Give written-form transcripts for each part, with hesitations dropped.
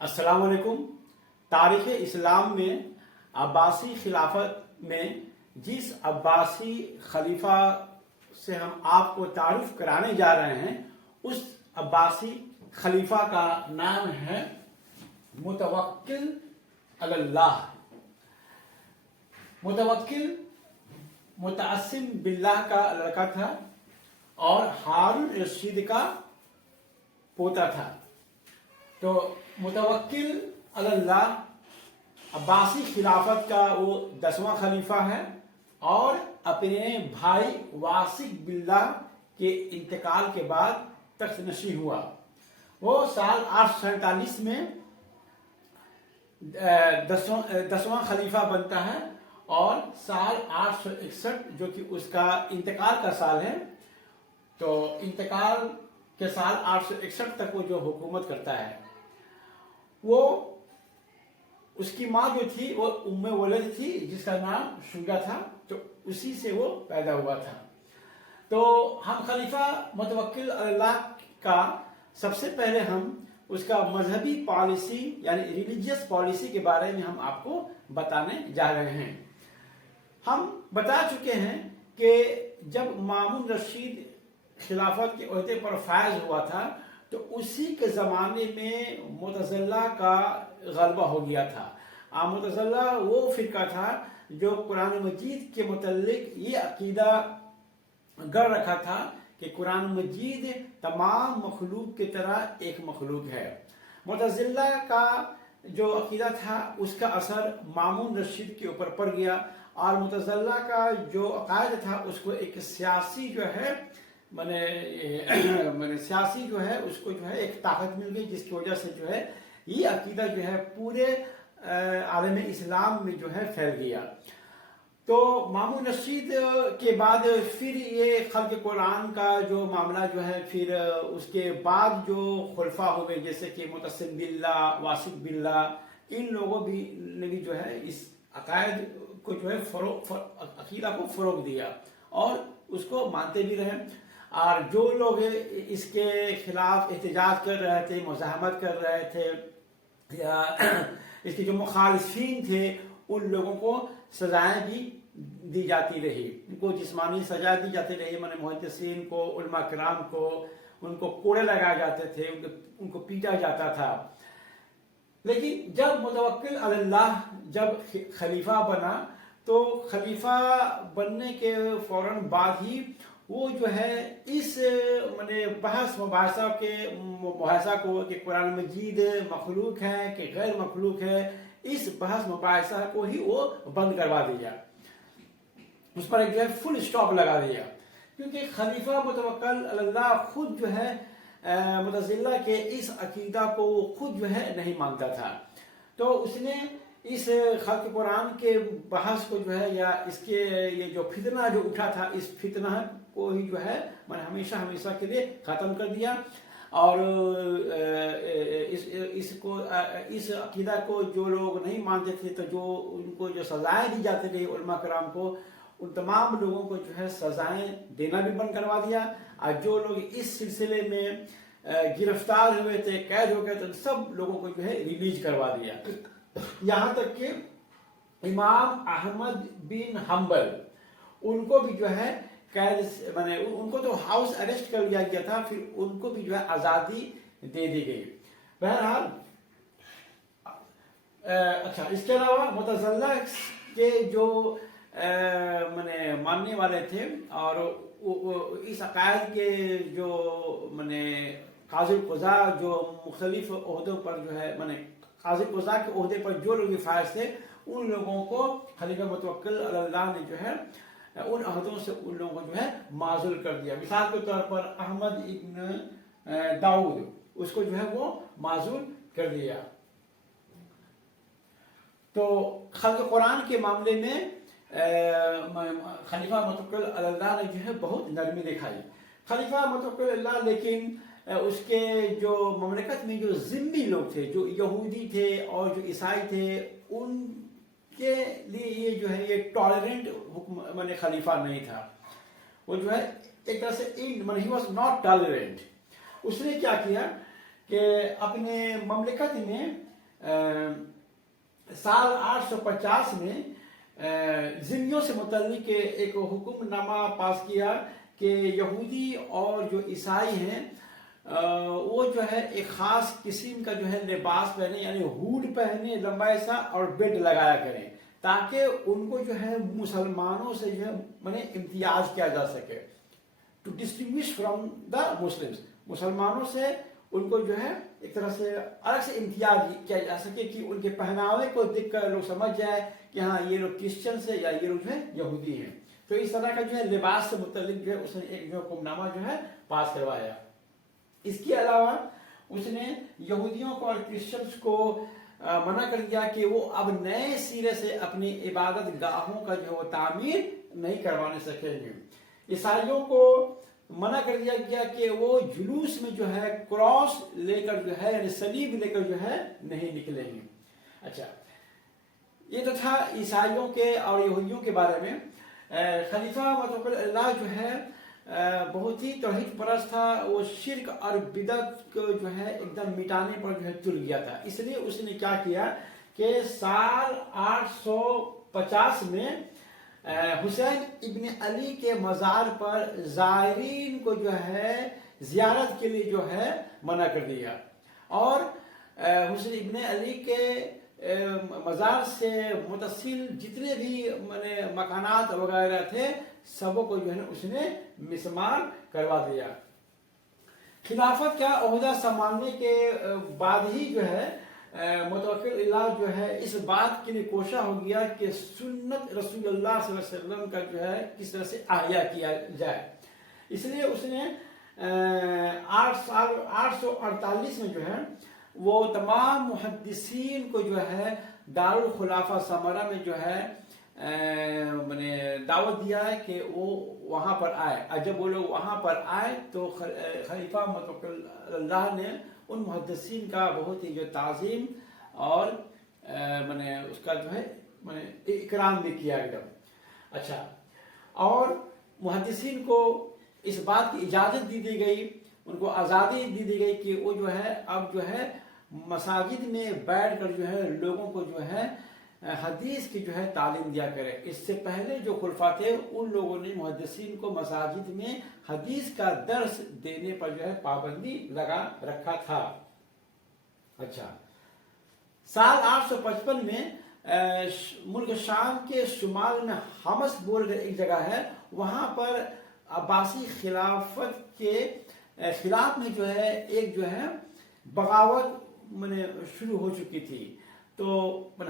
अस्सलाम वालेकुम। तारीख़ इस्लाम में अब्बासी खिलाफत में जिस अब्बासी खलीफा से हम आपको तारुफ कराने जा रहे हैं उस अब्बासी खलीफा का नाम है मुतवक्किल अल्लाह। मुतवक्किल मुतअस्सिम बिल्लाह का लड़का था और हारून रशीद का पोता था। तो मुतवक्किल अल्लाह अब्बासी खिलाफत का वो 10वां खलीफा है और अपने भाई वासिक बिल्लाह के इंतकाल के बाद तख्त नशी हुआ। वो साल 847 में 10वां खलीफा बनता है और साल 861 जो कि उसका इंतकाल का साल है, तो इंतकाल के साल 861 तक वो जो हुकूमत करता है। वो उसकी माँ जो थी वो उम्मे वलद थी जिसका नाम शुजा था, तो उसी से वो पैदा हुआ था। तो हम खलीफा मुतवक्किल अल्लाह का सबसे पहले हम उसका मजहबी पॉलिसी यानी रिलीजियस पॉलिसी के बारे में हम आपको बताने जा रहे हैं। हम बता चुके हैं कि जब मामून रशीद खिलाफत के ओहदे पर फायज हुआ था तो उसी के ज़माने में मुतज़िला का गलबा हो गया था। मुतज़िला वो फ़िरका था जो कुरान मजीद के मुतल्लिक ये अकीदा गढ़ रखा था कि कुरान मजीद तमाम मखलूक की तरह एक मखलूक है। मुतज़िला का जो अकीदा था उसका असर मामून रशीद के ऊपर पड़ गया और मुतज़िला का जो अकायद था उसको एक सियासी जो है मैंने सियासी जो है उसको जो है एक ताकत मिल गई, जिसकी वजह से जो है ये अकीदा जो है पूरे आलम इस्लाम में जो है फैल गया। तो मामून रशीद के बाद फिर ये खल्क़ कुरान का जो मामला जो है, फिर उसके बाद जो खुलफा हुए जैसे कि मुतअस्सिम बिल्लाह, वासिक बिल्लाह, इन लोगों भी ने भी जो है इस अकायद को जो है अकीदा को फ़रोग़ दिया और उसको मानते भी रहे। और जो लोग इसके खिलाफ एहतजाज कर रहे थे, मुज़ाहमत कर रहे थे या इसके जो मुखालिफिन थे उन लोगों को सजाएं भी दी जाती रही। उनको जिस्मानी सजा दी जाती रही, माने मुहद्दिसीन को, उलमा किराम को, उनको कोड़े लगाए जाते थे, उनको पीटा जाता था। लेकिन जब मुतवक्किल अल्लाह जब खलीफा बना तो खलीफा बनने के फौरन बाद ही वो जो है इस माने बहस मुबाहिसा को कि कुरान मजीद मखलूक है कि गैर मखलूक है, इस बहस मुबाहिसा को ही वो बंद करवा दिया, उस पर एक जो है फुल स्टॉप लगा दिया। क्योंकि खलीफा मुतवक्किल अल्लाह खुद जो है मुतज़िला के इस अकीदा को खुद जो है नहीं मानता था। तो उसने इस खल्क़ कुरान के बहस को जो है या इसके ये जो फितना जो उठा था, इस फितना को ही जो है मैंने हमेशा हमेशा के लिए ख़त्म कर दिया और इस अकीदा को जो लोग नहीं मानते थे तो जो उनको जो सज़ाएँ दी जाती रही उलमा किराम को, उन तमाम लोगों को जो है सज़ाएँ देना भी बंद करवा दिया और जो लोग इस सिलसिले में गिरफ्तार हुए थे, कैद हो गए थे, सब लोगों को जो है रिलीज करवा दिया। यहाँ तक कि इमाम अहमद बिन हम्बल उनको भी जो है कैद माने उनको तो हाउस अरेस्ट कर लिया गया था, फिर उनको भी जो है आज़ादी दे दी गई। बहरहाल अच्छा, इसके अलावा मुतज़िला के जो माने मानने वाले थे और इस अकायद के जो माने काज़ी क़ुज़ा जो मुख्तलिफ ओहदों पर जो है माने काज़ी क़ुज़ा के ओहदे पर जो लोग फायज थे उन लोगों को खलीफा मुतवक्किल अल्लाह ने जो है उन अहदों से उन लोगों को जो है माज़ूल कर दिया। मिसाल के तौर पर अहमद इब्न दाऊद, उसको जो है वो माज़ूल कर दिया। तो खल्क़ कुरान के मामले में खलीफा मुतवक्किल अल्लाह ने जो है बहुत नरमी दिखाई। खलीफा मुतवक्किल अल्लाह लेकिन उसके जो ममलकत में जो ज़िम्मी लोग थे, जो यहूदी थे और जो ईसाई थे, उनके लिए ये जो है ये टॉलरेंट हुक्म माने खलीफा नहीं था। वो जो है एक तरह से ही वॉज नॉट टॉलरेंट। उसने क्या किया کہ اپنے مملکت میں سال 850 میں ذمیوں سے متعلق ایک حکم نامہ پاس کیا کہ یہودی اور جو عیسائی ہیں وہ جو ہے ایک خاص قسم کا جو ہے لباس پہنے، یعنی ہوڈ پہنے لمبا سا اور بیلٹ لگایا کریں، تاکہ ان کو جو ہے مسلمانوں سے جو ہے امتیاز کیا جا سکے، to distinguish from the Muslims, مسلمانوں سے ان کو جو ہے ایک طرح سے الگ سے امتیاز کیا جا سکے کہ ان کے پہناوے کو دیکھ کر لوگ سمجھ جائے کہ ہاں یہ لوگ کرسچنس ہیں یا یہ لوگ جو ہے یہودی ہیں۔ تو اس طرح کا جو ہے لباس سے متعلق جو ہے اس نے ایک جو حکم نامہ جو ہے پاس کروایا۔ اس کے علاوہ اس نے یہودیوں کو اور کرسچنس کو منع کر دیا کہ وہ اب نئے سرے سے اپنی عبادت گاہوں کا جو ہے وہ تعمیر نہیں کروانے سکیں گے۔ عیسائیوں کو منع کر دیا گیا کہ وہ جلوس میں جو ہے کراس لے کر جو ہے یعنی صلیب لے کر جو ہے نہیں نکلیں گے۔ اچھا، یہ تو تھا عیسائیوں کے اور یہودیوں کے بارے میں۔ خلیفہ متوکل اللہ جو ہے بہت ہی توحید پرست تھا، وہ شرک اور بدعت کو جو ہے ایک دم مٹانے پر جو ہے تل گیا تھا۔ اس لیے اس نے کیا کیا کہ سال 850 میں حسین ابن علی کے مزار پر زائرین کو جو ہے زیارت کے لیے جو ہے منع کر دیا، اور حسین ابن علی کے مزار سے متصل جتنے بھی مکانات وغیرہ تھے سبوں کو جو ہے اس نے مسمار کروا دیا۔ خلافت کا عہدہ سنبھالنے کے بعد ہی جو ہے متوکل اللہ جو ہے اس بات کے لیے کوشاں ہو گیا کہ سنت رسول اللہ صلی اللہ علیہ وسلم کا جو ہے کس طرح سے احیا کیا جائے۔ اس لیے اس نے 848 میں جو ہے وہ تمام محدثین کو جو ہے دارالخلافہ سمرہ میں جو ہے دعوت دیا ہے کہ وہ وہاں پر آئے، اور جب وہ لوگ وہاں پر آئے تو خلیفہ متوکل اللہ نے ان محدثین کا بہت ہی جو تعظیم اور اس کا جو ہے اکرام بھی کیا ایک دم۔ اچھا، اور محدثین کو اس بات کی اجازت دی گئی، ان کو آزادی دی گئی کہ وہ جو ہے اب جو ہے مساجد میں بیٹھ کر جو ہے لوگوں کو جو ہے حدیث کی جو ہے تعلیم دیا کرے۔ اس سے پہلے جو خلفاء تھے ان لوگوں نے محدثین کو مساجد میں حدیث کا درس دینے پر جو ہے پابندی لگا رکھا تھا۔ اچھا، سال 855 میں ملک شام کے شمال میں حمص بول کر ایک جگہ ہے، وہاں پر عباسی خلافت کے خلاف میں جو ہے ایک جو ہے بغاوت شروع ہو چکی تھی، تو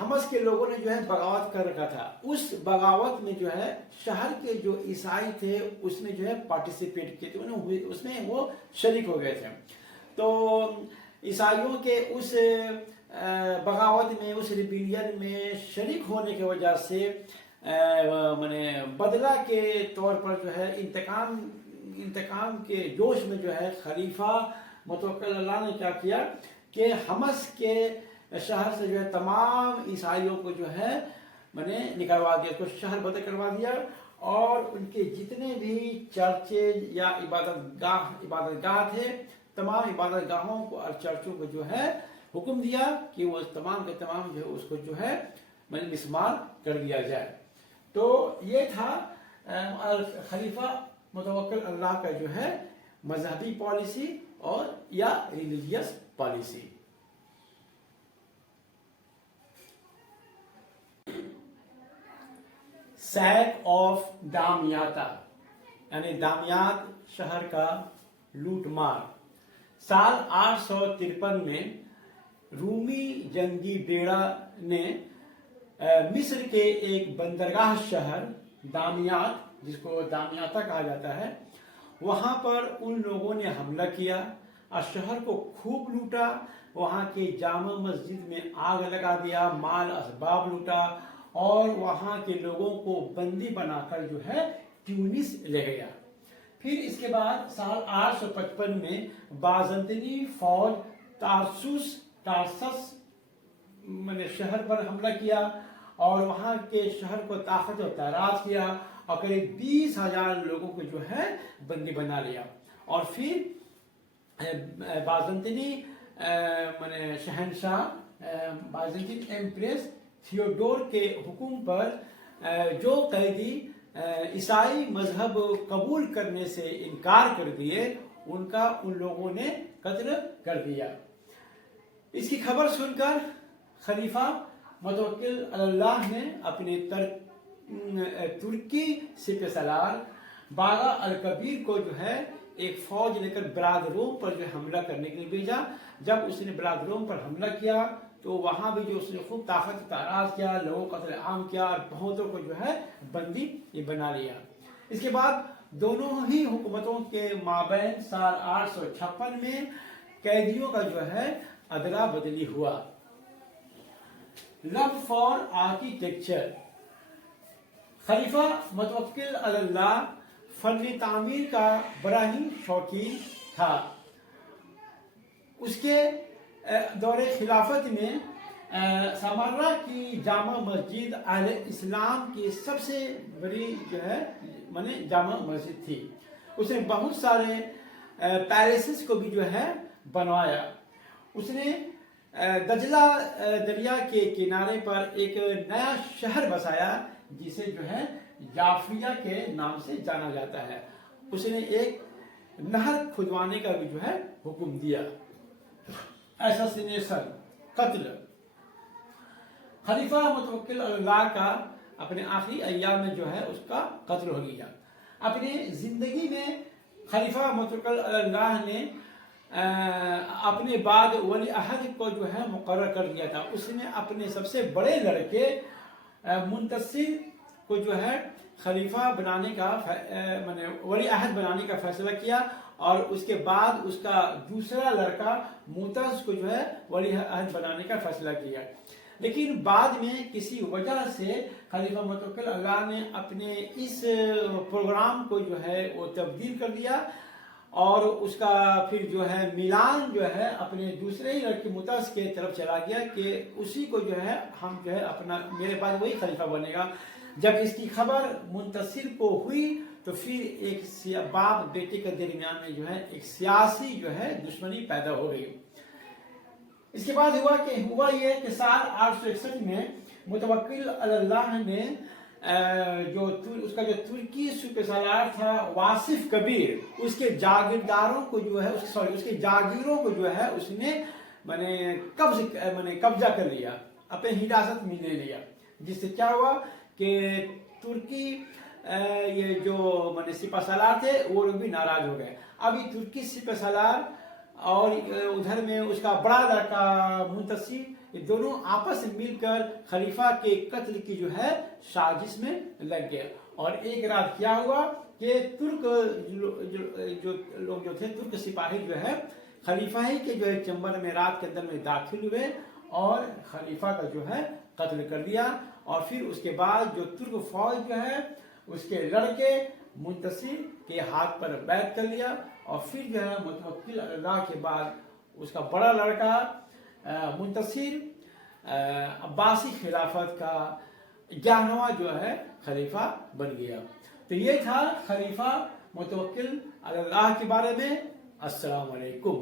حمص کے لوگوں نے جو ہے بغاوت کر رکھا تھا۔ اس بغاوت میں جو ہے شہر کے جو عیسائی تھے اس نے جو ہے پارٹیسپیٹ کیے تھے، اس میں وہ شریک ہو گئے تھے۔ تو عیسائیوں کے اس بغاوت میں، اس ریبیلین میں شریک ہونے کی وجہ سے بدلہ کے طور پر جو ہے انتقام کے جوش میں جو ہے خلیفہ متوکل اللہ نے کیا کیا کہ حمص کے شہر سے جو ہے تمام عیسائیوں کو جو ہے نکلوا دیا، تو شہر بدر کروا دیا، اور ان کے جتنے بھی چرچے یا عبادت گاہ تھے تمام عبادت گاہوں کو اور چرچوں کو جو ہے حکم دیا کہ وہ تمام کے تمام جو ہے اس کو جو ہے مسمار کر دیا جائے۔ تو یہ تھا خلیفہ متوکل اللہ کا جو ہے مذہبی پالیسی اور یا ریلیجیس پالیسی۔ سیک آف دامیاتا یعنی دامیات شہر کا لوٹ مار۔ سال 853 میں رومی جنگی بیڑا نے مصر کے ایک بندرگاہ شہر دامیات، جس کو دامیاتا کہا جاتا ہے، وہاں پر ان لوگوں نے حملہ کیا اور شہر کو خوب لوٹا، وہاں کے جامع مسجد میں آگ لگا دیا، مال اسباب لوٹا، اور وہاں کے لوگوں کو بندی بنا کر جو ہے ٹیونس لے گیا۔ پھر اس کے بعد سال 855 میں بازنطینی فوج تارسوس شہر پر حملہ کیا اور وہاں کے شہر کو طاقت و تاراج کیا اور قریب 20,000 لوگوں کو جو ہے بندی بنا لیا۔ اور پھر بازنطینی शहनशाह बाइजेंटीन एम्प्रेस थियोडोर के हुक्म पर जो कैदी ईसाई मजहब कबूल करने से इनकार कर दिए उनका उन लोगों ने कत्ल कर दिया। इसकी खबर सुनकर खलीफा मुतवक्किल अल्लाह ने अपने तुर्की सिपह सलार बागा अल कबीर को जो है एक फौज लेकर बिलाद रोम पर जो हमला करने के लिए भेजा। जब उसने बिलाद रोम पर हमला किया तो वहां भी जो उसने खूब ताकत ताराज किया, लोगों को कत्ल आम किया और बहुतों को जो है बंदी बना लिया। इसके बाद दोनों ही हुकूमतों के माबैन साल 856 में कैदियों का जो है अदला बदली हुआ। Love for architecture. खलीफा मुतवक्किल अल्लाह फन तामीर का बड़ा ही शौकीन था। उसके दौरे खिलाफत में समर्रा की जामा मस्जिद अहले इस्लाम की सबसे बड़ी जो है जामा मस्जिद थी। उसने बहुत सारे पैलेसेस को भी जो है बनवाया। उसने दजला दरिया के किनारे पर एक नया शहर बसाया जिसे जो है जाफरिया के नाम से जाना जाता है। उसने एक नहर खुदवाने का भी जो है हुक्म दिया। एसासिनेशन, कत्ल। खलीफा मुतवक्किल अल्लाह का अपने आखिरी अय्याम में जो है उसका कत्ल हो गया। अपनी जिंदगी में खलीफा मुतवक्किल अल्लाह ने अपने बाद वली अहद को जो है मुकर्रर कर दिया था। उसने अपने सबसे बड़े लड़के मुंतसिर को जो है खलीफा बनाने का वली अहद बनाने का फैसला किया और उसके बाद उसका दूसरा लड़का मुतज को जो है वली अहद बनाने का फैसला किया। लेकिन बाद में किसी वजह से खलीफा मुतवक्किल अल्लाह ने अपने इस प्रोग्राम को जो है वो तब्दील कर दिया और उसका फिर जो है मिलान जो है अपने दूसरे ही लड़के मुतज के तरफ चला गया कि उसी को जो है हम जो है अपना मेरे बाद वही खलीफा बनेगा। जब इसकी खबर मुंतसिर को हुई तो फिर एक बाप बेटे के दरमियान में जो है एक सियासी जो है दुश्मनी पैदा हो गई। इसके बाद हुआ ये कि साल 861 में मुतवक्किल अल्लाह ने उसका जो तुर्की सुपह सालार था वासिफ कबीर उसके जागीरदारों को जो है उसके जागीरों को जो है उसने कब्जा कर लिया, अपने हिरासत में ले लिया। जिससे क्या हुआ कि तुर्की ये जो सिपह सालार थे वो लोग भी नाराज हो गए। अभी तुर्की सिपह सालार और उधर में उसका बड़ा लड़का मुंतसिर ये दोनों आपस में मिलकर खलीफा के कत्ल की जो है साजिश में लग गए। और एक रात क्या हुआ कि तुर्क जो लोग जो थे तुर्क सिपाही जो है खलीफा ही के जो है चंबर में रात के अंदर में दाखिल हुए और खलीफा का जो है कत्ल कर दिया। और फिर उसके बाद जो तुर्क फौज जो है उसके लड़के मुंतसिर के हाथ पर बैत कर लिया और फिर जो है मुतवक्किल अल्लाह के बाद उसका बड़ा लड़का मुंतसिर अब्बासी खिलाफत का 11वां जो है खलीफा बन गया। तो ये था खलीफा मुतवक्किल अल्लाह के बारे में। अस्सलाम वालेकुम।